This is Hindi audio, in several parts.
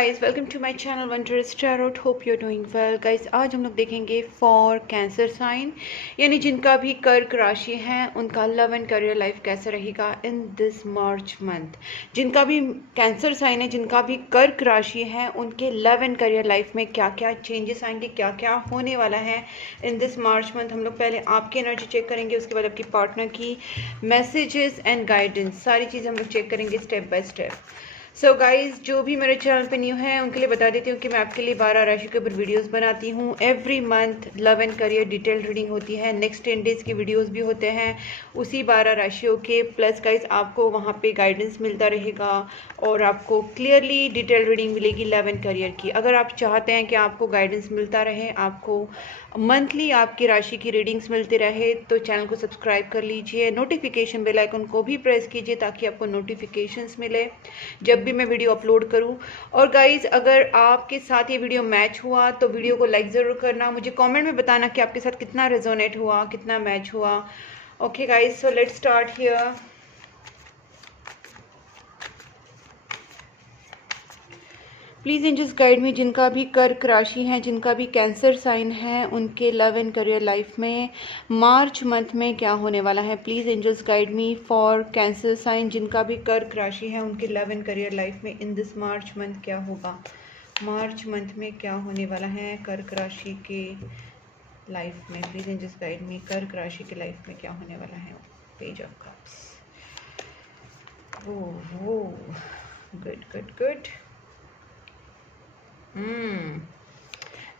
Guys, welcome to my channel wondrous tarot. Hope you are doing well guys. आज हम लोग देखेंगे फॉर कैंसर साइन, यानी जिनका भी कर्क राशि है उनका लव एंड करियर लाइफ कैसा रहेगा इन दिस मार्च मंथ। जिनका भी कैंसर साइन है, जिनका भी कर्क राशि है, उनके लव एंड करियर लाइफ में क्या क्या चेंजेस आएंगे, क्या क्या होने वाला है इन दिस मार्च मंथ। हम लोग पहले आपकी एनर्जी चेक करेंगे, उसके बाद आपकी पार्टनर की मैसेजेस एंड गाइडेंस, सारी चीज़ें हम लोग चेक करेंगे step by step. So guys, जो भी मेरे चैनल पे न्यू है उनके लिए बता देती हूँ कि मैं आपके लिए 12 राशि के ऊपर वीडियोस बनाती हूँ। Every month love and career detail reading होती है, नेक्स्ट 10 डेज़ की वीडियोस भी होते हैं उसी 12 राशियों के। प्लस गाइज, आपको वहाँ पे गाइडेंस मिलता रहेगा और आपको क्लियरली डिटेल रीडिंग मिलेगी लव एंड करियर की। अगर आप चाहते हैं कि आपको गाइडेंस मिलता रहे, आपको मंथली आपकी राशि की रीडिंग्स मिलती रहे, तो चैनल को सब्सक्राइब कर लीजिए, नोटिफिकेशन बेल आइकन को भी प्रेस कीजिए ताकि आपको नोटिफिकेशंस मिले जब भी मैं वीडियो अपलोड करूं। और गाइज, अगर आपके साथ ये वीडियो मैच हुआ तो वीडियो को लाइक ज़रूर करना, मुझे कमेंट में बताना कि आपके साथ कितना रेजोनेट हुआ, कितना मैच हुआ। Okay guys, so let's start here. Please angels guide me, जिनका भी कर्क राशि है, जिनका भी कैंसर साइन है, उनके लव एंड करियर लाइफ में मार्च मंथ में क्या होने वाला है। Please angels guide me for cancer sign, जिनका भी कर्क राशि है, उनके लव एंड करियर लाइफ में इन दिस मार्च मंथ क्या होगा। मार्च मंथ में क्या होने वाला है कर्क राशि के लाइफ में। प्लीज़ एंजल्स गाइड मी, कर्क राशि के लाइफ में क्या होने वाला है। Page of cups. वो गुड गुड गुड।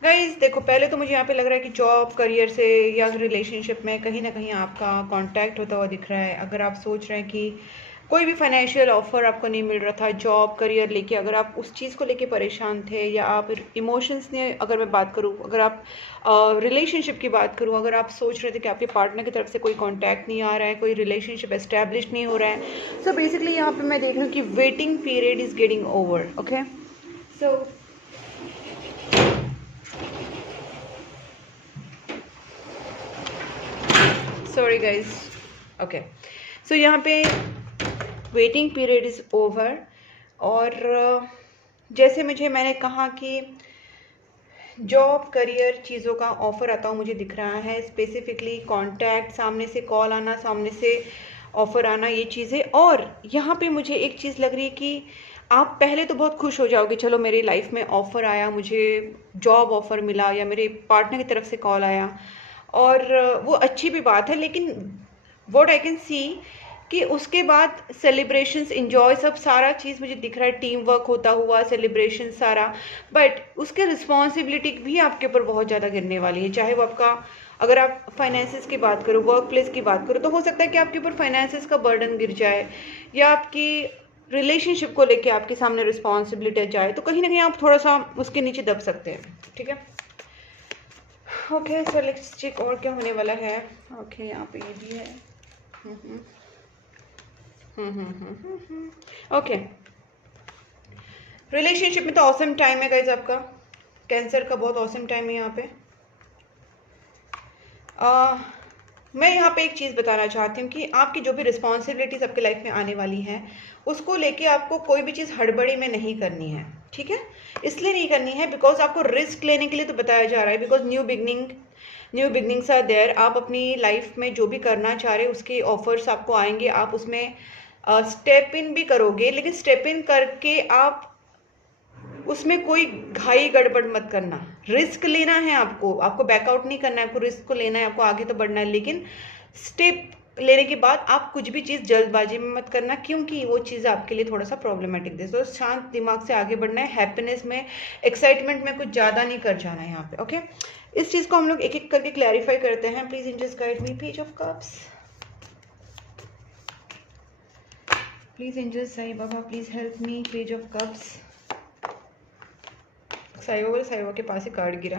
गाइज देखो, पहले तो मुझे यहाँ पे लग रहा है कि जॉब करियर से या रिलेशनशिप में कहीं ना कहीं आपका कांटेक्ट होता हुआ दिख रहा है। अगर आप सोच रहे हैं कि कोई भी फाइनेंशियल ऑफर आपको नहीं मिल रहा था जॉब करियर लेके, अगर आप उस चीज़ को लेके परेशान थे, या आप इमोशंस ने, अगर मैं बात करूँ, अगर आप रिलेशनशिप की बात करूँ, अगर आप सोच रहे थे कि आपके पार्टनर की तरफ से कोई कॉन्टैक्ट नहीं आ रहा है, कोई रिलेशनशिप एस्टेब्लिश नहीं हो रहा है, सो बेसिकली यहाँ पर मैं देख रही हूँ कि waiting period is getting over. Okay, so sorry guys. Okay, so यहाँ पे वेटिंग पीरियड इज़ ओवर। और जैसे मैंने कहा कि जॉब करियर चीज़ों का ऑफर आता हुआ मुझे दिख रहा है, स्पेसिफिकली कॉन्टैक्ट, सामने से कॉल आना, सामने से ऑफर आना, ये चीज़ें। और यहाँ पे मुझे एक चीज़ लग रही है कि आप पहले तो बहुत खुश हो जाओगे, चलो मेरी लाइफ में ऑफ़र आया, मुझे जॉब ऑफ़र मिला या मेरे पार्टनर की तरफ से कॉल आया, और वो अच्छी भी बात है। लेकिन व्हाट आई कैन सी कि उसके बाद सेलिब्रेशंस, इंजॉय, सब सारा चीज़ मुझे दिख रहा है, टीम वर्क होता हुआ, सेलिब्रेशन सारा। बट उसके रिस्पॉन्सिबिलिटी भी आपके ऊपर बहुत ज़्यादा गिरने वाली है। चाहे वो आपका, अगर आप फाइनेंसिस की बात करो, वर्क प्लेस की बात करो, तो हो सकता है कि आपके ऊपर फाइनेंसिस का बर्डन गिर जाए, या आपकी रिलेशनशिप को लेके आपके सामने रिस्पॉन्सिबिलिटी जाए, तो कहीं ना कहीं आप थोड़ा सा उसके नीचे दब सकते हैं। ठीक है, ओके, सो लेट्स चेक और क्या होने वाला है। ओके, यहाँ पे ये भी है। ओके, रिलेशनशिप में तो ऑसम टाइम है गाइज, आपका कैंसर का बहुत ऑसम टाइम है यहाँ पे। मैं यहाँ पे एक चीज़ बताना चाहती हूँ कि आपकी जो भी रिस्पॉन्सिबिलिटीज़ आपके लाइफ में आने वाली हैं, उसको लेके आपको कोई भी चीज़ हड़बड़ी में नहीं करनी है। ठीक है, इसलिए नहीं करनी है बिकॉज आपको रिस्क लेने के लिए तो बताया जा रहा है, because new beginnings are there. आप अपनी लाइफ में जो भी करना चाह रहे हैं उसके ऑफर्स आपको आएंगे, आप उसमें स्टेप इन भी करोगे, लेकिन स्टेप इन करके आप उसमें कोई घाई गड़बड़ मत करना। रिस्क लेना है आपको बैकआउट नहीं करना है, आपको रिस्क को लेना है, आपको आगे तो बढ़ना है, लेकिन स्टेप लेने के बाद आप कुछ भी चीज़ जल्दबाजी में मत करना, क्योंकि वो चीज़ आपके लिए थोड़ा सा प्रॉब्लमेटिक दे। तो शांत दिमाग से आगे बढ़ना है, हैप्पीनेस में, एक्साइटमेंट में कुछ ज़्यादा नहीं कर जाना है यहाँ पे। ओके, इस चीज़ को हम लोग एक एक करके क्लैरिफाई करते हैं। Please angels guide me, page of cups. Please angels, Sai Baba please help me, page of cups. Sai के पास ही कार्ड गिरा।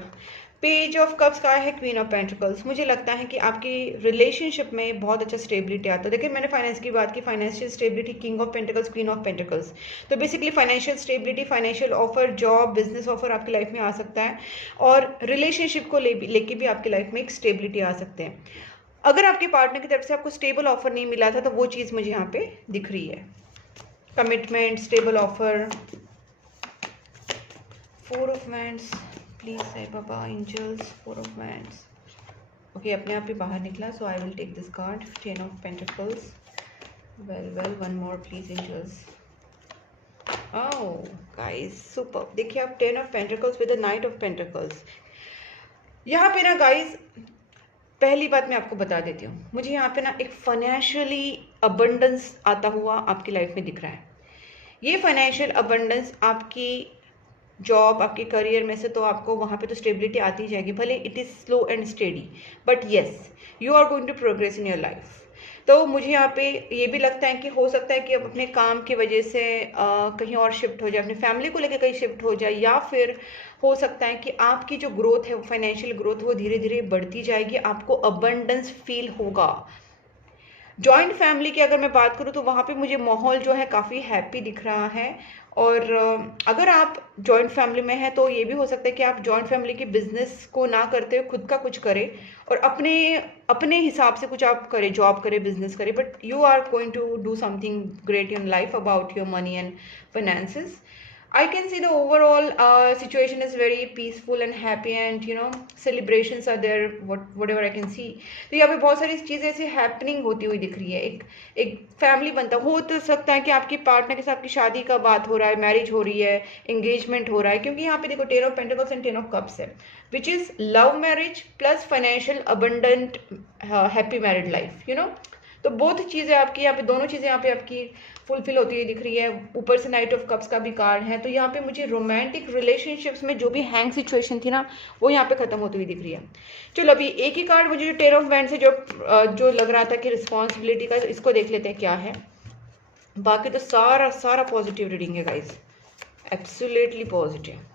पेज ऑफ कप्स का है क्वीन ऑफ पेंटिकल्स। मुझे लगता है कि आपकी रिलेशनशिप में बहुत अच्छा स्टेबिलिटी आता है। देखिए, मैंने फाइनेंस की बात की, financial stability, king of pentacles, queen of pentacles. तो basically financial stability, financial offer, job, business offer आपकी लाइफ में आ सकता है, और रिलेशनशिप को लेके भी आपकी लाइफ में एक स्टेबिलिटी आ सकते हैं। अगर आपके पार्टनर की तरफ से आपको स्टेबल ऑफर नहीं मिला था, तो वो चीज़ मुझे यहाँ पे दिख रही है, commitment, stable offer, four of wands, please Sai Baba, angels, four of wands. Okay, अपने आप ही बाहर निकला, so I will take this card, ten of pentacles. Well, one more please angels. Oh guys, super. देखिए आप, ten of pentacles with the knight of pentacles. यहाँ पे ना गाइस, पहली बात मैं आपको बता देती हूँ, मुझे यहाँ पे ना एक फाइनेंशियली अबंडेंस आता हुआ आपकी लाइफ में दिख रहा है। ये फाइनेंशियल अबंडेंस आपकी जॉब, आपके करियर में से तो आपको वहाँ पे तो स्टेबिलिटी आती जाएगी, भले it is slow and steady, but yes you are going to progress in your life. तो मुझे यहाँ पे ये भी लगता है कि हो सकता है कि आप अपने काम की वजह से कहीं और शिफ्ट हो जाए, अपनी फैमिली को लेकर कहीं शिफ्ट हो जाए, या फिर हो सकता है कि आपकी जो ग्रोथ है, फाइनेंशियल ग्रोथ, वो धीरे धीरे बढ़ती जाएगी, आपको अबंडेंस फील होगा। जॉइंट फैमिली की अगर मैं बात करूँ तो वहाँ पे मुझे माहौल जो है काफ़ी हैप्पी दिख रहा है। और अगर आप जॉइंट फैमिली में हैं तो ये भी हो सकता है कि आप जॉइंट फैमिली के बिजनेस को ना करते हुए खुद का कुछ करें और अपने अपने हिसाब से कुछ आप करें, जॉब करें, बिजनेस करें, but you are going to do something great in life about your money and finances. I can see the overall situation is very peaceful and happy, and you know celebrations are there, whatever I can see। तो यहाँ पे बहुत सारी चीज़ें ऐसी हैपनिंग होती हुई दिख रही है। एक फैमिली बनता हो तो सकता है कि आपके पार्टनर के साथ आपकी शादी का बात हो रहा है, मैरिज हो रही है, एंगेजमेंट हो रहा है, क्योंकि यहाँ पे देखो ten of pentacles and ten of cups है, which is love marriage plus financial abundant happy married life, you know. तो बोथ चीज़ें आपकी यहाँ पे, दोनों चीज़ें यहाँ पे आपकी फुलफिल होती हुई दिख रही है। ऊपर से नाइट ऑफ कप्स का भी कार्ड है, तो यहाँ पे मुझे रोमांटिक रिलेशनशिप्स में जो भी हैंग सिचुएशन थी ना, वो यहाँ पे खत्म होती हुई दिख रही है। चलो अभी एक ही कार्ड मुझे जो टेन ऑफ वैंड्स से जो लग रहा था कि रिस्पॉन्सिबिलिटी का, इसको देख लेते हैं क्या है। बाकी तो सारा सारा पॉजिटिव रीडिंग है गाइज, एब्सोल्युटली पॉजिटिव।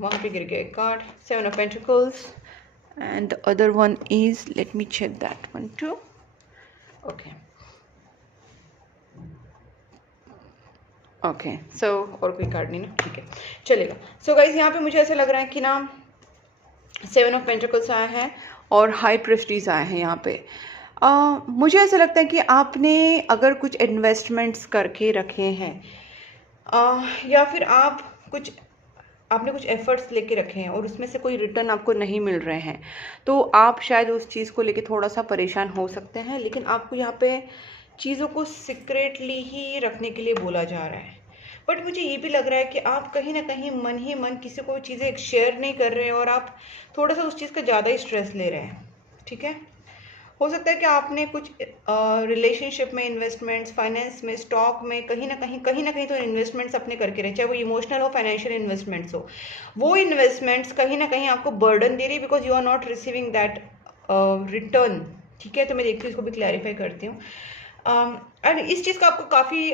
वहाँ पे गिर गया एक card, seven of pentacles, and the other one is, let me check that one too। okay so और कोई कार्ड नहीं ना, ठीक है चलेगा। सो गाइज यहाँ पे मुझे ऐसा लग रहा है कि ना सेवन ऑफ पेंटिकल्स आया है और हाई प्रेस्टीज आया है यहाँ पे। मुझे ऐसा लगता है कि आपने अगर कुछ इन्वेस्टमेंट्स करके रखे हैं या फिर आपने कुछ एफर्ट्स लेके रखे हैं और उसमें से कोई रिटर्न आपको नहीं मिल रहे हैं, तो आप शायद उस चीज़ को लेके थोड़ा सा परेशान हो सकते हैं। लेकिन आपको यहाँ पे चीज़ों को सीक्रेटली ही रखने के लिए बोला जा रहा है। बट मुझे ये भी लग रहा है कि आप कहीं ना कहीं मन ही मन किसी को चीज़ें शेयर नहीं कर रहे हैं और आप थोड़ा सा उस चीज़ का ज़्यादा ही स्ट्रेस ले रहे हैं, ठीक है। हो सकता है कि आपने कुछ रिलेशनशिप में इन्वेस्टमेंट्स, फाइनेंस में, स्टॉक में कहीं ना कहीं तो इन्वेस्टमेंट्स अपने करके रहे, चाहे वो इमोशनल हो, फाइनेंशियल इन्वेस्टमेंट्स हो। वो इन्वेस्टमेंट्स कहीं ना कहीं आपको बर्डन दे रही है, because you are not receiving that return, ठीक है। तो मैं देखती हूँ, इसको भी क्लैरिफाई करती हूँ। एंड इस चीज़ का आपको काफ़ी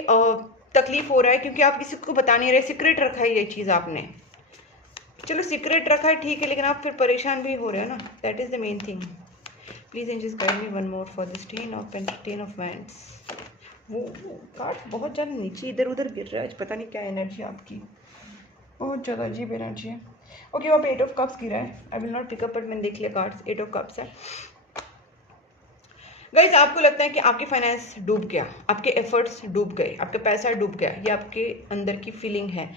तकलीफ हो रहा है क्योंकि आप किसी को बता नहीं रहे, सीक्रेट रखा है ये चीज़ आपने। चलो सीक्रेट रखा है ठीक है, लेकिन आप फिर परेशान भी हो रहे हो ना, that is the main thing. Please angels guide me one more for this ten of wands. वो कार्ड बहुत ज़्यादा नीचे इधर उधर गिर रहा है, पता नहीं क्या एनर्जी आपकी, बहुत ज़्यादा अजीब एनर्जी है। ओके, वहाँ पे एट ऑफ कप्स गिरा है, I will not pickup, but मैंने देख लिया कार्ड्स, एट ऑफ कप्स है। गाइज आपको लगता है कि आपकी फाइनेंस डूब गया, आपके एफर्ट्स डूब गए, आपका पैसा डूब गया, ये आपके अंदर की फीलिंग है।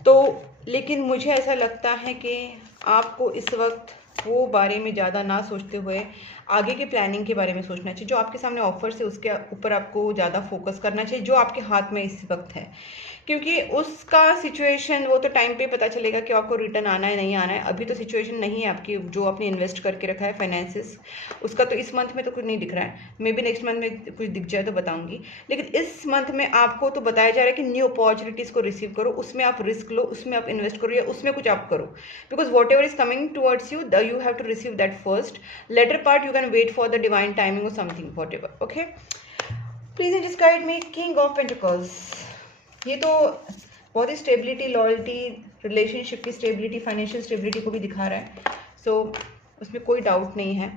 तो लेकिन मुझे ऐसा लगता है कि आपको इस वक्त वो बारे में ज़्यादा ना सोचते हुए आगे के प्लानिंग के बारे में सोचना चाहिए। जो आपके सामने ऑफर्स है उसके ऊपर आपको ज़्यादा फोकस करना चाहिए, जो आपके हाथ में इस वक्त है, क्योंकि उसका सिचुएशन वो तो टाइम पे पता चलेगा कि आपको रिटर्न आना है नहीं आना है। अभी तो सिचुएशन नहीं है आपकी, जो आपने इन्वेस्ट करके रखा है फाइनेंसेस, उसका तो इस मंथ में तो कुछ नहीं दिख रहा है। मे बी नेक्स्ट मंथ में कुछ दिख जाए तो बताऊंगी, लेकिन इस मंथ में आपको तो बताया जा रहा है कि न्यू अपॉर्चुनिटीज़ को रिसीव करो, उसमें आप रिस्क लो, उसमें आप इन्वेस्ट करो या उसमें कुछ आप करो, because whatever is coming towards you you have to receive that first. Later part you can wait for the divine timing और something whatever. Okay, please just guide me. King of pentacles, ये तो बहुत ही स्टेबिलिटी, लॉयल्टी, रिलेशनशिप की स्टेबिलिटी, फाइनेंशियल स्टेबिलिटी को भी दिखा रहा है, सो उसमें कोई डाउट नहीं है।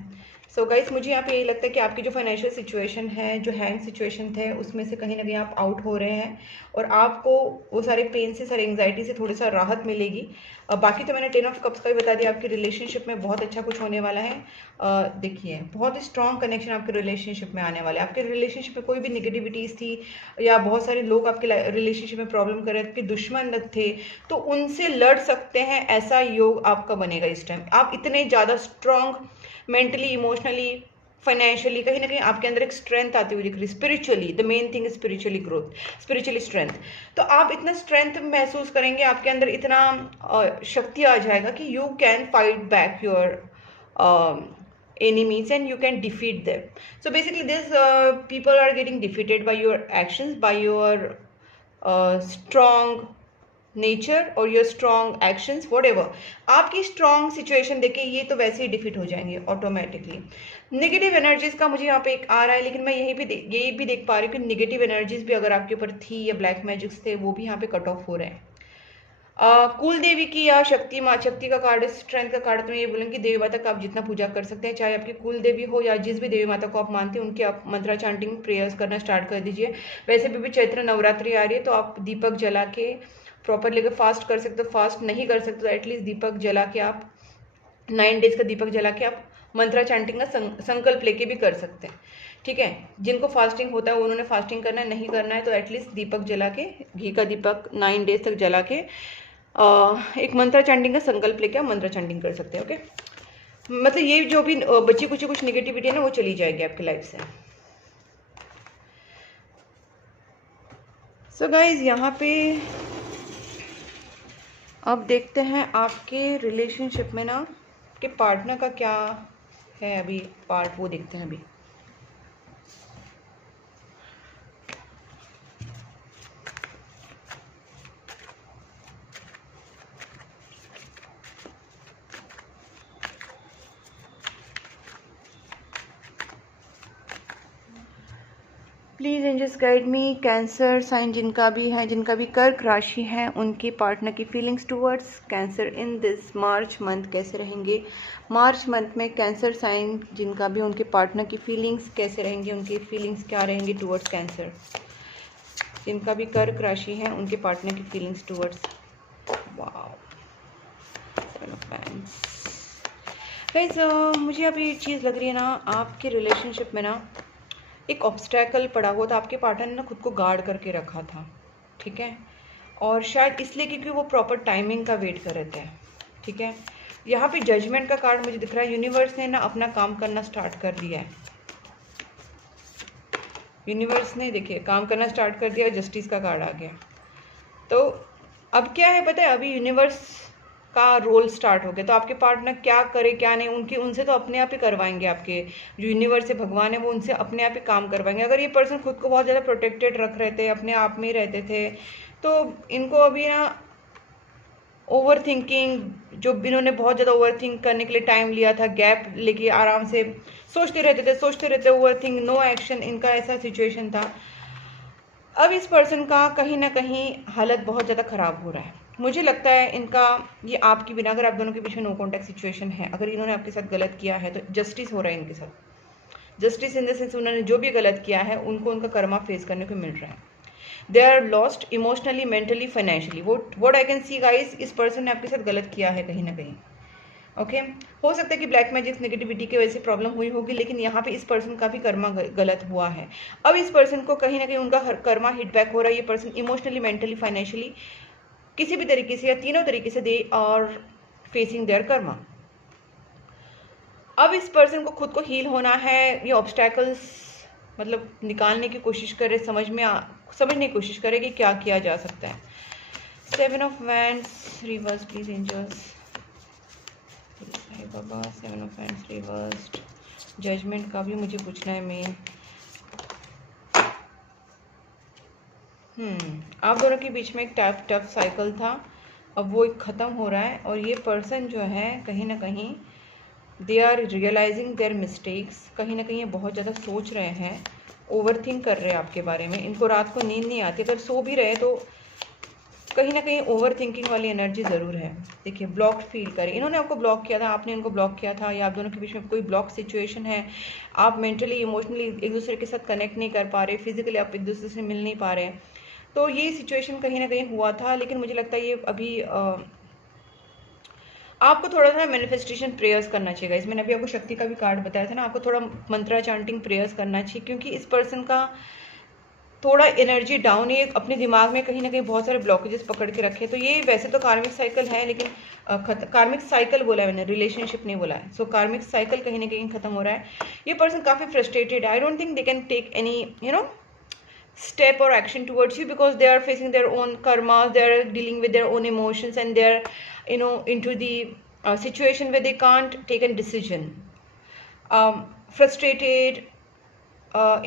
सो गाइस मुझे यहाँ पे यही लगता है कि आपकी जो फाइनेंशियल सिचुएशन है, जो हैंग सिचुएशन थे, उसमें से कहीं ना कहीं आप आउट हो रहे हैं और आपको वो सारे पेन से, सारे एंग्जाइटी से थोड़ी सा राहत मिलेगी। बाकी तो मैंने 10 ऑफ कप्स का भी बता दिया। आपकी रिलेशनशिप में बहुत अच्छा कुछ होने वाला है। देखिए बहुत स्ट्रॉन्ग कनेक्शन आपके रिलेशनशिप में आने वाले हैं। आपके रिलेशनशिप में कोई भी निगेटिविटीज़ थी या बहुत सारे लोग आपके रिलेशनशिप में प्रॉब्लम कर रहे थे, दुश्मन थे, तो उनसे लड़ सकते हैं, ऐसा योग आपका बनेगा इस टाइम। आप इतने ज़्यादा स्ट्रॉन्ग मेंटली, इमोशनली, फाइनेंशियली, कहीं ना कहीं आपके अंदर एक स्ट्रेंथ आती हुई दिख रही है। Spiritually, the main thing is spiritually growth, spiritually strength. तो आप इतना स्ट्रेंथ महसूस करेंगे, आपके अंदर इतना शक्ति आ जाएगा कि you can fight back your enemies and you can defeat them. So basically this people are getting defeated by your actions, by your strong nature और योर स्ट्रॉन्ग एक्शंस, whatever। आपकी स्ट्रॉन्ग सिचुएशन देखे ये तो वैसे ही डिफीट हो जाएंगे ऑटोमेटिकली। नेगेटिव एनर्जीज का मुझे यहाँ पे एक आ रहा है, लेकिन मैं यही भी देख पा रही हूँ कि नेगेटिव एनर्जीज भी अगर आपके ऊपर थी या ब्लैक मैजिक्स थे, वो भी यहाँ पे कट ऑफ हो रहे हैं। कुल देवी की या शक्ति का कार्ड, स्ट्रेंथ का कार्ड, तो मैं ये बोलूँगी देवी माता का आप जितना पूजा कर सकते हैं, चाहे आपकी कुल देवी हो या जिस भी देवी माता को आप मानते हैं, उनके आप मंत्रा चांटिंग प्रेयर्स करना स्टार्ट कर दीजिए। वैसे भी चैत्र नवरात्रि आ रही है, तो आप दीपक जला के प्रॉपर लेकर फास्ट कर सकते हो। फास्ट नहीं कर सकते तो एटलीस्ट दीपक जला के आप 9 डेज का दीपक जला के आप मंत्रा चैंटिंग का संकल्प लेके भी कर सकते हैं, ठीक है। जिनको फास्टिंग होता है उन्होंने फास्टिंग करना है, नहीं करना है तो एटलीस्ट दीपक जला के, घी का दीपक 9 डेज तक जला के एक मंत्रा चैंटिंग का संकल्प लेके आप मंत्रा चैंटिंग कर सकते हैं। ओके, मतलब ये जो भी बची कुछ निगेटिविटी है ना, वो चली जाएगी आपकी लाइफ से। सो गाइज यहाँ पे अब देखते हैं आपके रिलेशनशिप में ना के पार्टनर का क्या है अभी पार्ट, वो देखते हैं अभी। Please angels guide me. Cancer sign जिनका भी कर्क राशि है, उनके पार्टनर की feelings towards cancer in this March month कैसे रहेंगे। मार्च मंथ में कैंसर साइन जिनका भी, उनके पार्टनर की फीलिंग्स कैसे रहेंगी, उनकी फीलिंग्स क्या रहेंगी टूवर्ड्स कैंसर। जिनका भी कर्क राशि है, उनके पार्टनर की feelings towards, wow, 7 of pens. Guys मुझे अभी ये चीज़ लग रही है ना, आपके रिलेशनशिप में ना एक ऑब्स्टैकल पड़ा हुआ था। आपके पार्टनर ने ना खुद को गार्ड करके रखा था, ठीक है, और शायद इसलिए क्योंकि वो प्रॉपर टाइमिंग का वेट कर रहे थे, ठीक है। यहाँ पे जजमेंट का कार्ड मुझे दिख रहा है। यूनिवर्स ने ना अपना काम करना स्टार्ट कर दिया है। यूनिवर्स ने देखिए काम करना स्टार्ट कर दिया, जस्टिस का कार्ड आ गया। तो अब क्या है पता है, अभी यूनिवर्स का रोल स्टार्ट हो गया। तो आपके पार्टनर क्या करे क्या नहीं, उनसे तो अपने आप ही करवाएंगे। आपके जो यूनिवर्स से भगवान है, वो उनसे अपने आप ही काम करवाएंगे। अगर ये पर्सन खुद को बहुत ज़्यादा प्रोटेक्टेड रख रहे थे, अपने आप में ही रहते थे, तो इनको अभी ना ओवर थिंकिंग, जो इन्होंने बहुत ज़्यादा ओवर थिंक करने के लिए टाइम लिया था, गैप लेके आराम से सोचते रहते, ओवर थिंक, नो एक्शन, इनका ऐसा सिचुएशन था। अब इस पर्सन का कहीं ना कहीं हालत बहुत ज़्यादा ख़राब हो रहा है। मुझे लगता है इनका ये आपके बिना, अगर आप दोनों के बीच में नो कॉन्टैक्ट सिचुएशन है, अगर इन्होंने आपके साथ गलत किया है तो जस्टिस हो रहा है इनके साथ। जस्टिस इन द सेंस, उन्होंने जो भी गलत किया है उनको उनका कर्मा फेस करने को मिल रहा है। They are lost emotionally, mentally, financially. What I can see guys, इस पर्सन ने आपके साथ गलत किया है कहीं ना कहीं। ओके हो सकता है कि ब्लैक मैजिक नेगेटिविटी की वजह से प्रॉब्लम हुई होगी, लेकिन यहाँ पे इस पर्सन का भी कर्मा गलत हुआ है। अब इस पर्सन को कहीं ना कहीं उनका कर्मा हिट बैक हो रहा है। ये पर्सन इमोशनली, मेंटली, फाइनेंशियली किसी भी तरीके से या तीनों तरीके से दे और फेसिंग देयर कर्मा। अब इस पर्सन को खुद को हील होना है। ये ऑब्स्टैकल्स मतलब निकालने की कोशिश करे, समझने की कोशिश करे कि क्या किया जा सकता है। 7 of wands reverse, please angels Baba. 7 of wands reversed. Judgement का भी मुझे पूछना है मेन। आप दोनों के बीच में एक टफ साइकिल था, अब वो एक ख़त्म हो रहा है। और ये पर्सन जो है कहीं ना कहीं they are realising their mistakes. कहीं ना कहीं ये बहुत ज़्यादा सोच रहे हैं, ओवर थिंक कर रहे हैं आपके बारे में। इनको रात को नींद नहीं आती, अगर सो भी रहे तो कहीं ना कहीं ओवर थिंकिंग वाली एनर्जी ज़रूर है। देखिए ब्लॉक फील करें, इन्होंने आपको ब्लॉक किया था, आपने इनको ब्लॉक किया था, या आप दोनों के बीच में कोई ब्लॉक सिचुएशन है। आप मेंटली, इमोशनली एक दूसरे के साथ कनेक्ट नहीं कर पा रहे, फिजिकली आप एक दूसरे से मिल नहीं पा रहे। तो ये सिचुएशन कहीं ना कहीं हुआ था, लेकिन मुझे लगता है ये अभी आपको थोड़ा सा मैनिफेस्टेशन प्रेयर्स करना चाहिए गाइस। मैंने अभी आपको शक्ति का भी कार्ड बताया था ना, आपको थोड़ा मंत्रा चांटिंग प्रेयर्स करना चाहिए, क्योंकि इस पर्सन का थोड़ा एनर्जी डाउन है, अपने दिमाग में कहीं ना कहीं बहुत सारे ब्लॉकेजेस पकड़ के रखे। तो ये वैसे तो कार्मिक साइकिल है, लेकिन कार्मिक साइकिल बोला है मैंने, रिलेशनशिप नहीं बोला है। सो कार्मिक साइकिल कहीं ना कहीं खत्म हो रहा है। ये पर्सन काफ़ी फ्रस्ट्रेटेड है। I don't think they can take any step or action towards you, because they are facing their own karmas, they are dealing with their own emotions, and they are into the situation where they can't take a decision. Frustrated,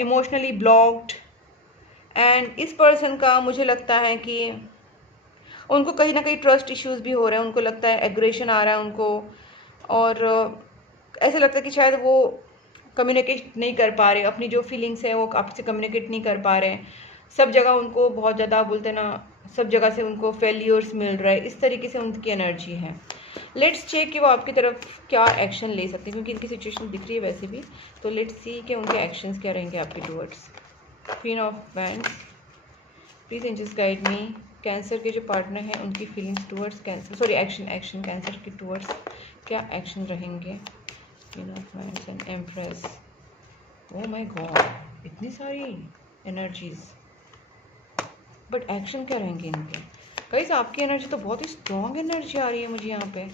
emotionally blocked, and इस पर्सन का मुझे लगता है कि उनको कहीं ना कहीं ट्रस्ट इश्यूज भी हो रहे हैं। उनको लगता है एग्रेशन आ रहा है उनको, और ऐसे लगता है कि शायद वो कम्युनिकेट नहीं कर पा रहे, अपनी जो फीलिंग्स है वो आपसे कम्युनिकेट नहीं कर पा रहे। सब जगह उनको बहुत ज़्यादा बोलते हैं ना, सब जगह से उनको फेलियर्स मिल रहा है। इस तरीके से उनकी एनर्जी है। लेट्स चेक कि वो आपकी तरफ क्या एक्शन ले सकते हैं, क्योंकि इनकी सिचुएशन दिख रही है वैसे भी। तो लेट्स सी कि उनके एक्शंस क्या रहेंगे आपके towards. Queen of wands, please angels guide me. Cancer के जो पार्टनर हैं उनकी feelings towards cancer, sorry action cancer के टूवर्ड्स क्या एक्शन रहेंगे। Queen of wands and empress. Oh my god, इतनी सारी एनर्जीज, बट एक्शन क्या रहेंगे इनके। गाइस आपकी एनर्जी तो बहुत ही स्ट्रॉन्ग एनर्जी आ रही है मुझे यहाँ पे,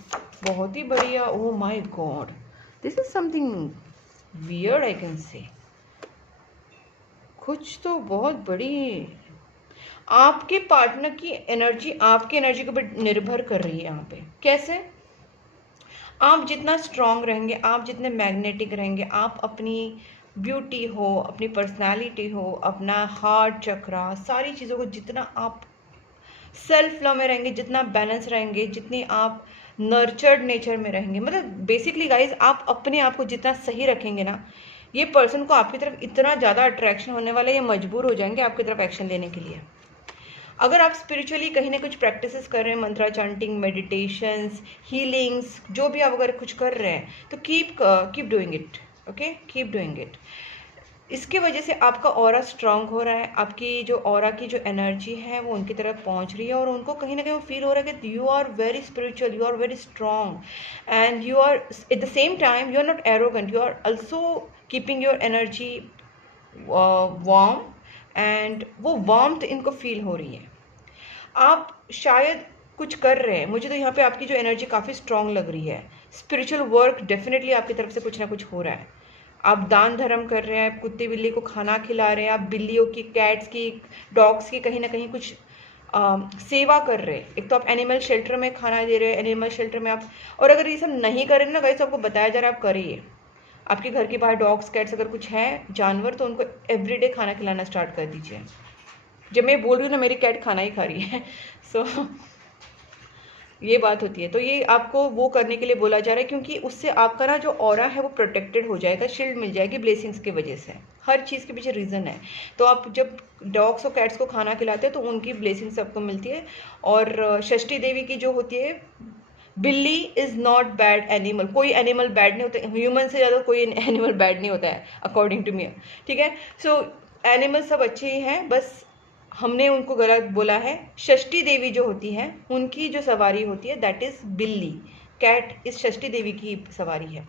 बहुत ही बढ़िया। ओह my God, this is something weird I can से। कुछ तो बहुत बड़ी आपके पार्टनर की एनर्जी आपकी एनर्जी के ऊपर निर्भर कर रही है यहाँ पे। कैसे? आप जितना स्ट्रांग रहेंगे, आप जितने मैग्नेटिक रहेंगे, आप अपनी ब्यूटी हो, अपनी पर्सनालिटी हो, अपना हार्ट चक्रा, सारी चीज़ों को जितना आप सेल्फ लव में रहेंगे, जितना बैलेंस रहेंगे, जितनी आप नर्चर्ड नेचर में रहेंगे, मतलब बेसिकली गाइज आप अपने आप को जितना सही रखेंगे ना, ये पर्सन को आपकी तरफ इतना ज़्यादा अट्रैक्शन होने वाला है, ये मजबूर हो जाएंगे आपकी तरफ एक्शन लेने के लिए। अगर आप स्पिरिचुअली कहीं ना कुछ प्रैक्टिसेस कर रहे हैं, मंत्रा चांटिंग, मेडिटेशंस, हीलिंग्स, जो भी आप अगर कुछ कर रहे हैं, तो keep doing it, okay, keep doing it. इसके वजह से आपका ऑरा स्ट्रांग हो रहा है, आपकी जो ऑरा की जो एनर्जी है वो उनकी तरफ पहुंच रही है, और उनको कहीं ना कहीं वो फील हो रहा है कि you are very spiritual, you are very strong, and you are at the same time you are not arrogant, you are also keeping your energy warm, and वो वार्मथ इनको फील हो रही है। आप शायद कुछ कर रहे हैं, मुझे तो यहाँ पे आपकी जो एनर्जी काफ़ी स्ट्रांग लग रही है। स्पिरिचुअल वर्क डेफिनेटली आपकी तरफ से कुछ ना कुछ हो रहा है। आप दान धर्म कर रहे हैं, कुत्ते बिल्ली को खाना खिला रहे हैं, आप बिल्लियों की, कैट्स की, डॉग्स की कहीं ना कहीं कुछ सेवा कर रहे हैं। एक तो आप एनिमल शेल्टर में खाना दे रहे हैं, एनिमल शेल्टर में आप, और अगर ये सब नहीं करेंगे ना गाइस, तो आपको बताया जा रहा है आप करिए। आपके घर के बाहर डॉग्स कैट्स अगर कुछ है जानवर, तो उनको एवरीडे खाना खिलाना स्टार्ट कर दीजिए। जब मैं बोल रही हूँ ना मेरी कैट खाना ही खा रही है, सो ये बात होती है। तो ये आपको वो करने के लिए बोला जा रहा है, क्योंकि उससे आपका ना जो ऑरा है वो प्रोटेक्टेड हो जाएगा, शील्ड मिल जाएगी ब्लेसिंग्स की वजह से। हर चीज़ के पीछे रीज़न है। तो आप जब डॉग्स और कैट्स को खाना खिलाते हैं तो उनकी ब्लेसिंग्स आपको मिलती है। और षष्ठी देवी की जो होती है, बिल्ली इज़ नॉट बैड एनिमल, कोई एनिमल बैड नहीं होता, ह्यूमन से ज़्यादा कोई एनिमल बैड नहीं होता है अकॉर्डिंग टू मी, ठीक है। सो एनिमल सब अच्छे ही हैं, बस हमने उनको गलत बोला है। षष्ठी देवी जो होती है उनकी जो सवारी होती है दैट इज़ बिल्ली, कैट इस षष्ठी देवी की सवारी है,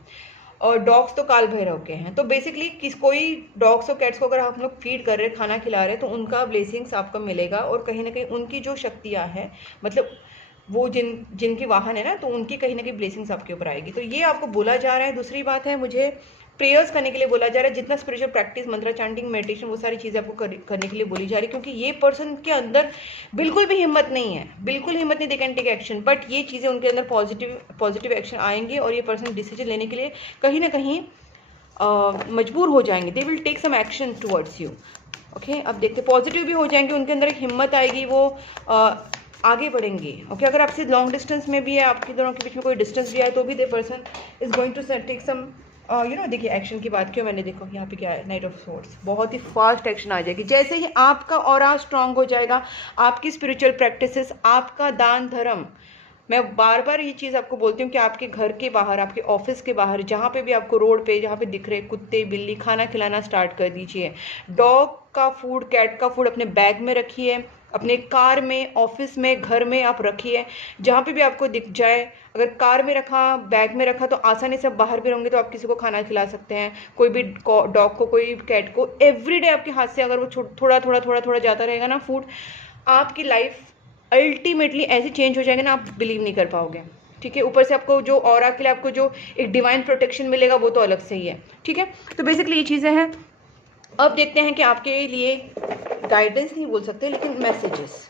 और डॉग्स तो काल भैरव के हैं। तो बेसिकली कोई डॉग्स और कैट्स को अगर आप लोग फीड कर रहे हैं, खाना खिला रहे हैं, तो उनका ब्लेसिंग्स आपको मिलेगा, और कहीं ना कहीं उनकी जो शक्तियाँ हैं, मतलब वो जिनकी वाहन है ना, तो उनकी कहीं ना कहीं ब्लेसिंग्स आपके ऊपर आएगी। तो ये आपको बोला जा रहा है। दूसरी बात है, मुझे प्रेयर्स करने के लिए बोला जा रहा है। जितना स्पिरिचुअल प्रैक्टिस, मंत्रा चांटिंग, मेडिटेशन, वो सारी चीज़ें आपको करने के लिए बोली जा रही है, क्योंकि ये पर्सन के अंदर बिल्कुल भी हिम्मत नहीं है, बिल्कुल हिम्मत नहीं, they can take action, but ये चीज़ें उनके अंदर पॉजिटिव एक्शन आएंगे, और ये पर्सन डिसीजन लेने के लिए कहीं ना कहीं मजबूर हो जाएंगे। They will take some action towards you, okay. अब देखते, पॉजिटिव भी हो जाएंगे, उनके अंदर एक हिम्मत आएगी, वो आगे बढ़ेंगे, ओके। अगर आपसे लॉन्ग डिस्टेंस में भी है, आपके दोनों के बीच में कोई डिस्टेंस भी आए, तो भी the person is going to take some देखिए एक्शन की बात क्यों मैंने, देखो यहाँ पे क्या है, नाइट ऑफ सोर्ड्स, बहुत ही फास्ट एक्शन आ जाएगी। जैसे ही आपका ऑरा स्ट्रांग हो जाएगा, आपकी स्पिरिचुअल प्रैक्टिसेस, आपका दान धर्म, मैं बार बार ये चीज़ आपको बोलती हूँ कि आपके घर के बाहर, आपके ऑफिस के बाहर, जहाँ पे भी आपको रोड पे जहाँ पे दिख रहे कुत्ते बिल्ली, खाना खिलाना स्टार्ट कर दीजिए। डॉग का फूड, कैट का फूड अपने बैग में रखिए, अपने कार में, ऑफिस में, घर में आप रखिए, जहाँ पे भी आपको दिख जाए। अगर कार में रखा, बैग में रखा, तो आसानी से बाहर भी रहेंगे तो आप किसी को खाना खिला सकते हैं, कोई भी डॉग को, कोई कैट को। एवरीडे आपके हाथ से अगर वो थोड़ा थोड़ा थोड़ा थोड़ा जाता रहेगा ना फूड, आपकी लाइफ अल्टीमेटली ऐसे चेंज हो जाएगी ना, आप बिलीव नहीं कर पाओगे। ठीक है, ऊपर से आपको जो ऑरा के लिए आपको जो एक डिवाइन प्रोटेक्शन मिलेगा वो तो अलग से ही है। ठीक है, तो बेसिकली ये चीज़ें हैं। अब देखते हैं कि आपके लिए गाइडेंस नहीं बोल सकते लेकिन मैसेजेस,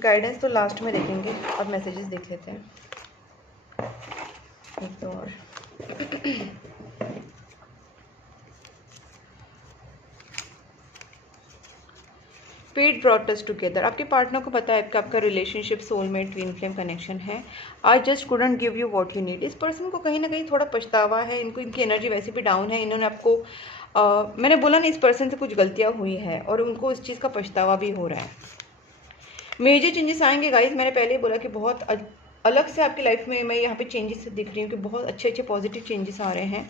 गाइडेंस तो लास्ट में देखेंगे, अब मैसेजेस देख लेते हैं एक तो और। Fate brought us together. आपके पार्टनर को पता है कि आपका relationship soulmate twin flame connection है। I just couldn't give you what you need. इस पर्सन को कहीं ना कहीं थोड़ा पछतावा है, इनको, इनकी एनर्जी वैसे भी डाउन है। इन्होंने आपको मैंने बोला ना, इस पर्सन से कुछ गलतियां हुई है और उनको इस चीज़ का पछतावा भी हो रहा है। मेजर चेंजेस आएंगे गाइस, मैंने पहले ही बोला कि बहुत अलग से आपकी लाइफ में मैं यहाँ पे चेंजेस दिख रही हूँ कि बहुत अच्छे अच्छे पॉजिटिव चेंजेस आ रहे हैं।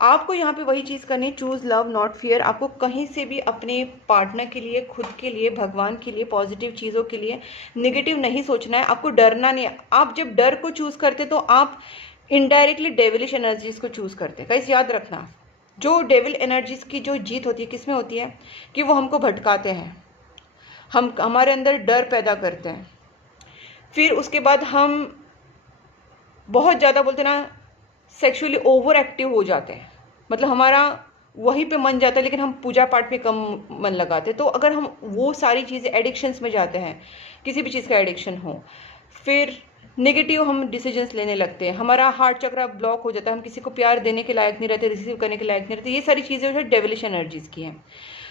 आपको यहाँ पे वही चीज़ करनी, चूज़ लव नॉट फियर। आपको कहीं से भी अपने पार्टनर के लिए, खुद के लिए, भगवान के लिए, पॉजिटिव चीज़ों के लिए नेगेटिव नहीं सोचना है। आपको डरना नहीं है। आप जब डर को चूज़ करते तो आप इनडायरेक्टली डेविलिश एनर्जीज को चूज़ करते हैं। गाइस याद रखना, जो डेविल एनर्जीज की जो जीत होती है किस में होती है कि वो हमको भटकाते हैं, हम हमारे अंदर डर पैदा करते हैं, फिर उसके बाद हम बहुत ज़्यादा बोलते ना सेक्सुअली ओवर एक्टिव हो जाते हैं। मतलब हमारा वहीं पे मन जाता है लेकिन हम पूजा पाठ में कम मन लगाते हैं। तो अगर हम वो सारी चीज़ें एडिक्शंस में जाते हैं, किसी भी चीज़ का एडिक्शन हो, फिर नेगेटिव हम डिसीजंस लेने लगते हैं, हमारा हार्ट चक्र ब्लॉक हो जाता है, हम किसी को प्यार देने के लायक नहीं रहते, रिसीव करने के लायक नहीं रहते। ये सारी चीज़ें जो है डेविलिश एनर्जीज़ की हैं।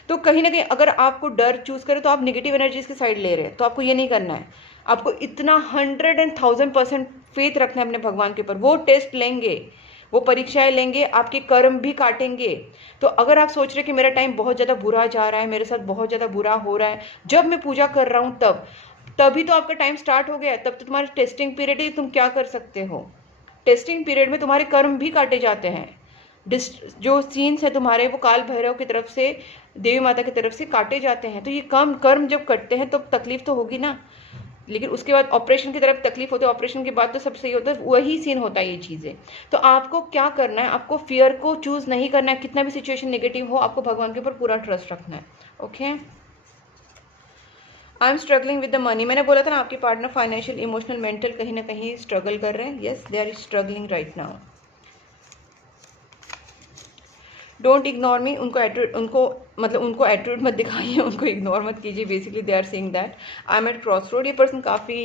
तो कहीं ना कहीं अगर आपको डर चूज करें तो आप नेगेटिव एनर्जीज़ की साइड ले रहे हैं, तो आपको ये नहीं करना है। आपको इतना 100,000% फेथ रखना है अपने भगवान के ऊपर। वो टेस्ट लेंगे, वो परीक्षाएं लेंगे, आपके कर्म भी काटेंगे। तो अगर आप सोच रहे कि मेरा टाइम बहुत ज़्यादा बुरा जा रहा है, मेरे साथ बहुत ज़्यादा बुरा हो रहा है, जब मैं पूजा कर रहा हूँ तभी तो आपका टाइम स्टार्ट हो गया है। तब तो तुम्हारा टेस्टिंग पीरियड है, तुम क्या कर सकते हो। टेस्टिंग पीरियड में तुम्हारे कर्म भी काटे जाते हैं। जो सीन्स है तुम्हारे, वो काल भैरव की तरफ से, देवी माता की तरफ से काटे जाते हैं। तो ये कर्म जब कटते हैं तो तकलीफ तो होगी ना, लेकिन उसके बाद ऑपरेशन की तरफ तकलीफ होती है, ऑपरेशन के बाद तो सब सही होता है। वही सीन होता है ये चीज़ें। तो आपको क्या करना है, आपको फियर को चूज नहीं करना है। कितना भी सिचुएशन नेगेटिव हो, आपको भगवान के ऊपर पूरा ट्रस्ट रखना है। Okay, I am struggling with the money. मैंने बोला था ना, आपके पार्टनर फाइनेंशियल, इमोशनल, मेंटल कहीं ना कहीं स्ट्रगल कर रहे हैं। Yes, they are struggling right now. Don't ignore me. उनको एटीट्यूड मत दिखाइए, उनको इग्नोर मत कीजिए। Basically they are saying that I am at cross road. ये पर्सन काफ़ी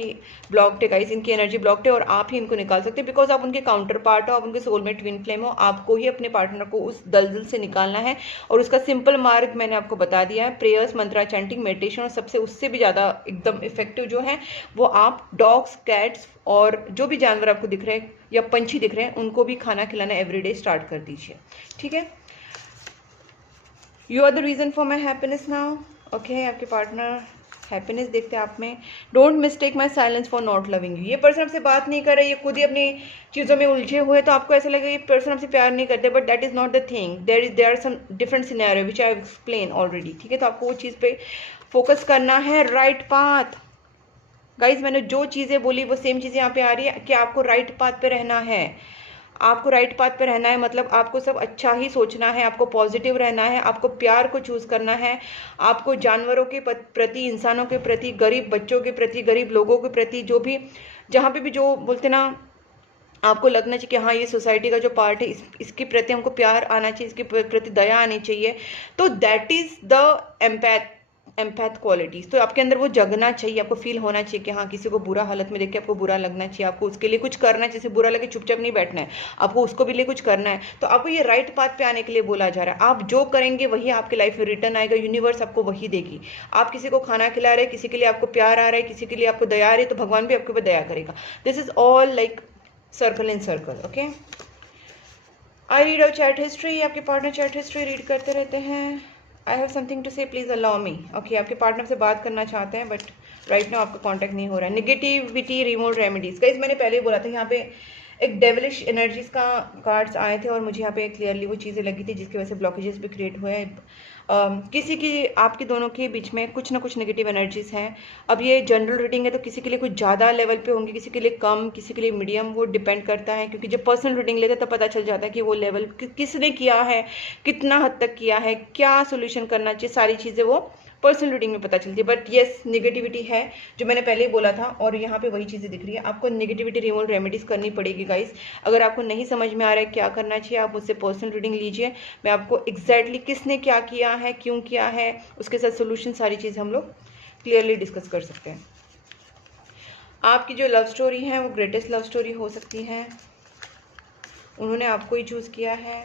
ब्लॉक्ड है गाइस, इनकी एनर्जी ब्लॉक्ड है और आप ही इनको निकाल सकते हैं। बिकॉज आप उनके काउंटर पार्ट हो, आप उनके सोलमेट ट्विन फ्लेम हो। आपको ही अपने पार्टनर को उस दलदल से निकालना है और उसका सिंपल मार्ग मैंने आपको बता दिया है। प्रेयर्स, मंत्रा, चैंटिंग, मेडिटेशन, और सबसे उससे भी ज़्यादा एकदम इफेक्टिव जो है वो आप डॉग्स, कैट्स और जो भी जानवर आपको दिख रहे हैं या पंछी दिख रहे हैं, उनको भी खाना खिलाना एवरीडे स्टार्ट कर दीजिए। ठीक है, you are the reason for my happiness now. Okay, आपके पार्टनर हैप्पीनेस देखते हैं आप में। Don't mistake my silence for not loving you. ये पर्सन आपसे बात नहीं कर रहे, ये खुद ही अपनी चीज़ों में उलझे हुए, तो आपको ऐसा लगेगा ये पर्सन आपसे प्यार नहीं करते, but that is not the thing. There are some different scenario which I explain already. ठीक है, तो आपको वो चीज़ पे फोकस करना है। राइट पाथ गाइज, मैंने जो चीज़ें बोली वो सेम चीज़ें यहाँ पे आ रही है कि आपको राइट पाथ पे रहना है। आपको राइट पाथ पे रहना है, मतलब आपको सब अच्छा ही सोचना है, आपको पॉजिटिव रहना है, आपको प्यार को चूज करना है, आपको जानवरों के प्रति, इंसानों के प्रति, गरीब बच्चों के प्रति, गरीब लोगों के प्रति, जो भी जहाँ पे भी जो बोलते ना, आपको लगना चाहिए कि हाँ ये सोसाइटी का जो पार्ट है, इसके प्रति हमको प्यार आना चाहिए, इसके प्रति दया आनी चाहिए। तो that is the empath qualities. तो आपके अंदर वो जगना चाहिए, आपको फील होना चाहिए कि हाँ किसी को बुरा हालत में देख के आपको बुरा लगना चाहिए, आपको उसके लिए कुछ करना है। जैसे बुरा लगे चुपचाप नहीं बैठना है, आपको उसको भी लिए कुछ करना है। तो आपको ये राइट पाथ पे आने के लिए बोला जा रहा है। आप जो करेंगे वही आपकी लाइफ में रिटर्न आएगा, यूनिवर्स आपको वही देगी। आप किसी को खाना खिला रहे, किसी के लिए आपको प्यार आ रहा है, किसी के लिए आपको दया आ रही है, तो भगवान भी आपके ऊपर दया करेगा। This is all like circle in circle. Okay, I read our chat history. आपके पार्टनर चैट हिस्ट्री रीड करते रहते हैं। आई हैव समथिंग टू से, प्लीज अलाउ मी। ओके, आपके पार्टनर से बात करना चाहते हैं बट राइट नाउ आपका कांटेक्ट नहीं हो रहा है। Negativity remove remedies. गाइस मैंने पहले ही बोला था यहाँ पे एक डेविलिश एनर्जीज का कार्ड्स आए थे और मुझे यहाँ पे क्लियरली वो चीज़ें लगी थी जिसकी वजह से ब्लॉकेजेस भी क्रिएट हुए हैं। किसी की आपके दोनों के बीच में कुछ ना कुछ नेगेटिव एनर्जीज हैं। अब ये जनरल रीडिंग है तो किसी के लिए कुछ ज़्यादा लेवल पे होंगी, किसी के लिए कम, किसी के लिए मीडियम, वो डिपेंड करता है। क्योंकि जब पर्सनल रीडिंग लेते हैं तो पता चल जाता है कि वो लेवल किसने किया है, कितना हद तक किया है, क्या सोल्यूशन करना चाहिए, सारी चीज़ें वो पर्सनल रीडिंग में पता चलती है। बट येस, नेगेटिविटी है जो मैंने पहले ही बोला था और यहाँ पे वही चीज़ें दिख रही है। आपको नेगेटिविटी रिमूवल रेमेडीज करनी पड़ेगी गाइस। अगर आपको नहीं समझ में आ रहा है क्या करना चाहिए, आप मुझसे पर्सनल रीडिंग लीजिए। मैं आपको एग्जैक्टली किसने क्या किया है, क्यों किया है, उसके साथ सोल्यूशन, सारी चीज़ हम लोग क्लियरली डिस्कस कर सकते हैं। आपकी जो लव स्टोरी है वो ग्रेटेस्ट लव स्टोरी हो सकती है। उन्होंने आपको ही चूज़ किया है।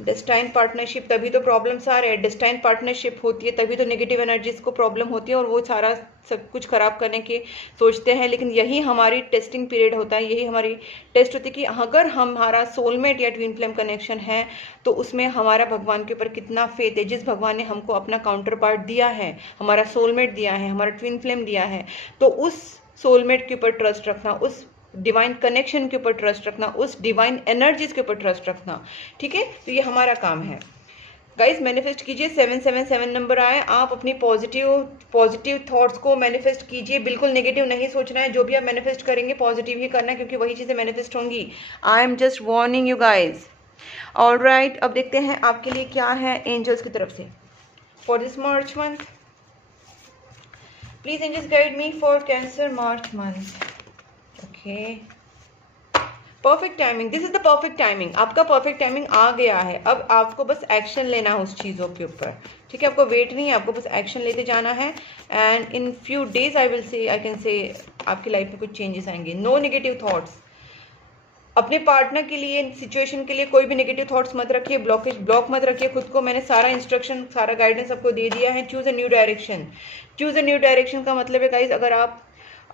डेस्टाइन पार्टनरशिप, तभी तो प्रॉब्लम्स आ रहे हैं। डेस्टाइन पार्टनरशिप होती है तभी तो नेगेटिव एनर्जीज को प्रॉब्लम होती है और वो सारा सब कुछ खराब करने के सोचते हैं। लेकिन यही हमारी टेस्टिंग पीरियड होता है, यही हमारी टेस्ट होती है कि अगर हमारा सोलमेट या ट्विन फ्लेम कनेक्शन है तो उसमें हमारा भगवान के ऊपर कितना फेथ है। जिस भगवान ने हमको अपना काउंटर पार्ट दिया है, हमारा सोलमेट दिया है, हमारा ट्विन फ्लेम दिया है, तो उस सोलमेट के ऊपर ट्रस्ट रखना, उस डिवाइन कनेक्शन के ऊपर ट्रस्ट रखना, उस डिवाइन एनर्जीज के ऊपर ट्रस्ट रखना। ठीक है, तो ये हमारा काम है। गाइस मैनिफेस्ट कीजिए, 777 नंबर आए। आप अपनी पॉजिटिव थॉट्स को मैनिफेस्ट कीजिए, बिल्कुल नेगेटिव नहीं सोचना है। जो भी आप मैनिफेस्ट करेंगे पॉजिटिव ही करना है क्योंकि वही चीज़ें मैनिफेस्ट होंगी। I am just warning you guys. Alright, अब देखते हैं आपके लिए क्या है एंजल्स की तरफ से for this March month. Please angels guide me for cancer March month. Okay, perfect timing, this is the perfect timing. आपका परफेक्ट टाइमिंग आ गया है। अब आपको बस एक्शन लेना है उस चीज़ों के ऊपर। ठीक है, आपको वेट नहीं है, आपको बस एक्शन लेते जाना है। And in few days I can say आपकी लाइफ में कुछ चेंजेस आएंगे। No negative thoughts. अपने पार्टनर के लिए, सिचुएशन के लिए कोई भी नेगेटिव थॉट्स मत रखिए, ब्लॉक मत रखिए खुद को। मैंने सारा इंस्ट्रक्शन, सारा गाइडेंस आपको दे दिया है। Choose a new direction. Choose a new direction का मतलब है गाइज, अगर आप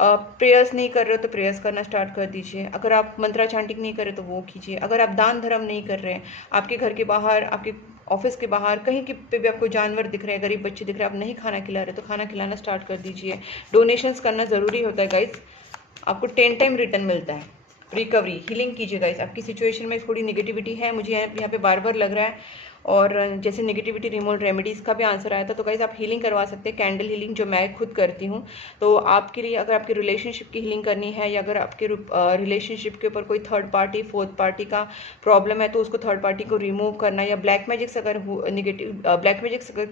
प्रेयर्स नहीं कर रहे हो तो प्रेयर्स करना स्टार्ट कर दीजिए। अगर आप मंत्रा चांटिंग नहीं कर रहे तो वो कीजिए। अगर आप दान धर्म नहीं कर रहे हैं, आपके घर के बाहर, आपके ऑफिस के बाहर, कहीं पे भी आपको जानवर दिख रहे हैं, गरीब बच्चे दिख रहे हैं, आप नहीं खाना खिला रहे तो खाना खिलाना स्टार्ट कर दीजिए। डोनेशंस करना ज़रूरी होता है गाइज, आपको 10 टाइम रिटर्न मिलता है। रिकवरी, हीलिंग कीजिए गाइस। आपकी सिचुएशन में थोड़ी नेगेटिविटी है, मुझे यहाँ पे बार बार लग रहा है। और जैसे नेगेटिविटी रिमूवल रेमेडीज़ का भी आंसर आया था, तो गाइस आप हीलिंग करवा सकते हैं, कैंडल हीलिंग जो मैं खुद करती हूँ। तो आपके लिए अगर आपकी रिलेशनशिप की हीलिंग करनी है या अगर आपके रिलेशनशिप के ऊपर कोई थर्ड पार्टी, फोर्थ पार्टी का प्रॉब्लम है तो उसको थर्ड पार्टी को रिमूव करना, या ब्लैक मैजिक्स अगर नेगेटिव ब्लैक मैजिक्स अगर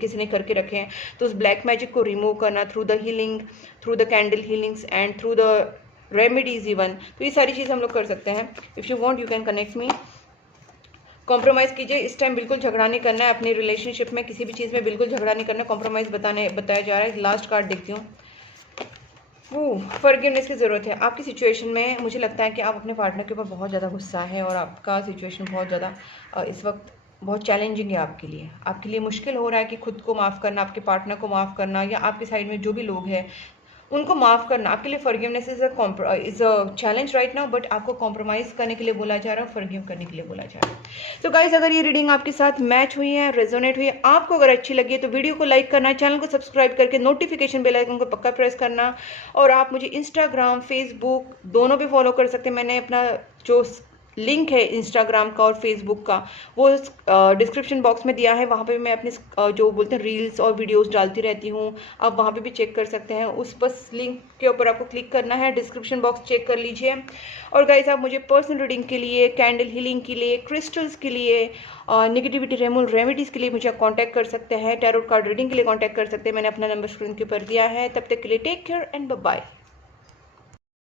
किसी ने करके रखे हैं तो उस ब्लैक मैजिक को रिमूव करना through the healing, through the candle healings and through the remedies even, तो ये सारी चीज़ हम लोग कर सकते हैं। If you want you can connect me. Compromise कीजिए, इस टाइम बिल्कुल झगड़ा नहीं करना है अपनी रिलेशनशिप में, किसी भी चीज़ में बिल्कुल झगड़ा नहीं करना है। कॉम्प्रोमाइज़ बताया जा रहा है। लास्ट कार्ड देखती हूँ। फॉरगिवनेस की ज़रूरत है आपकी सिचुएशन में। मुझे लगता है कि आप अपने पार्टनर के ऊपर बहुत ज़्यादा गुस्सा है और आपका सिचुएशन बहुत ज़्यादा इस वक्त बहुत चैलेंजिंग है आपके लिए मुश्किल हो रहा है कि खुद को माफ़ करना, आपके पार्टनर को माफ़ करना, या आपके साइड में जो भी लोग हैं उनको माफ़ करना। आपके लिए forgiveness is a challenge right now, but आपको कॉम्प्रोमाइज़ करने के लिए बोला जा रहा है, फॉरगिव करने के लिए बोला जा रहा है। तो गाइज, अगर ये रीडिंग आपके साथ मैच हुई है, रेजोनेट हुई है, आपको अगर अच्छी लगी है तो वीडियो को लाइक करना, चैनल को सब्सक्राइब करके नोटिफिकेशन बेल आइकन को पक्का प्रेस करना। और आप मुझे इंस्टाग्राम, फेसबुक दोनों पे फॉलो कर सकते हैं। मैंने अपना जो लिंक है इंस्टाग्राम का और फेसबुक का वो डिस्क्रिप्शन बॉक्स में दिया है। वहाँ पे मैं अपने जो बोलते हैं रील्स और वीडियोस डालती रहती हूँ, आप वहाँ पे भी चेक कर सकते हैं। उस बस लिंक के ऊपर आपको क्लिक करना है, डिस्क्रिप्शन बॉक्स चेक कर लीजिए। और गाइस, आप मुझे पर्सनल रीडिंग के लिए, कैंडल हीलिंग के लिए, क्रिस्टल्स के लिए, नेगेटिविटी रिमूवल रेमेडीज़ के लिए मुझे कांटेक्ट कर सकते हैं। टैरोट कार्ड रीडिंग के लिए कांटेक्ट कर सकते हैं। मैंने अपना नंबर स्क्रीन के ऊपर दिया है। तब तक के लिए take care and bye bye.